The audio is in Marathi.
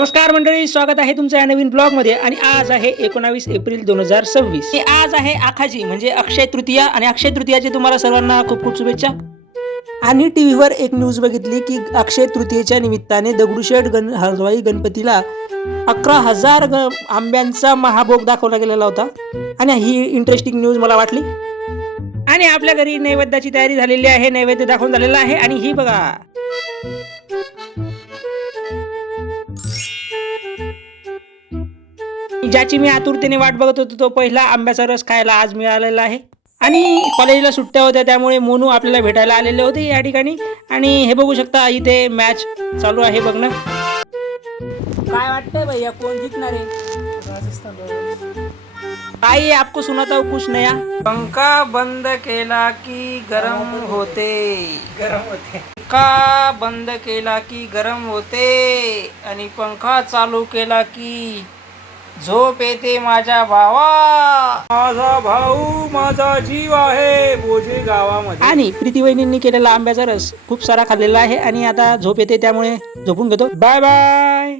नमस्कार मंडळी, स्वागत आहे तुमचं या नवीन ब्लॉगमध्ये. आणि आज आहे 19 एप्रिल 2026. आज आहे आखाजी म्हणजे अक्षय तृतीया. आणि अक्षय तृतीयाची तुम्हाला सर्वांना खूप खूप शुभेच्छा. आणि टीव्हीवर एक न्यूज बघितली की अक्षय तृतीयेच्या निमित्ताने दगडूशेठ हलवाई गणपतीला 11,000 आंब्यांचा महाभोग दाखवला गेलेला होता. आणि ही इंटरेस्टिंग न्यूज मला वाटली. आणि आपल्या घरी नैवेद्याची तयारी झालेली आहे, नैवेद्य दाखवून झालेला आहे. आणि ही बघा, ज्याची मी आतुरतेने वाट बघत होतो तो पहिला आंब्याचा रस खायला आज मिळालेला आहे. आणि कॉलेजला सुट्ट्या होत्या त्यामुळे मोनू आपल्याला भेटायला आलेले होते या ठिकाणी. आणि हे बघू शकता, इथे मॅच चालू आहे बघणं. काय वाटतंय भैया, कोण जिंकणार आहे? राजस्थान आई आपको सुनाता हूँ कुछ नया. पंखा बंद केला की गरम होते. पंखा बंद केला की गरम होते आणि पंखा चालू केला की झोप येते माझ्या भावा. माझा भाऊ माझा जीव आहे बोजे गावामध्ये. आणि प्रीती वहिनींनी केलेला आंब्याचा रस खूप सारा खाल्लेला आहे आणि आता झोप येते त्यामुळे झोपून घेतो. Bye bye.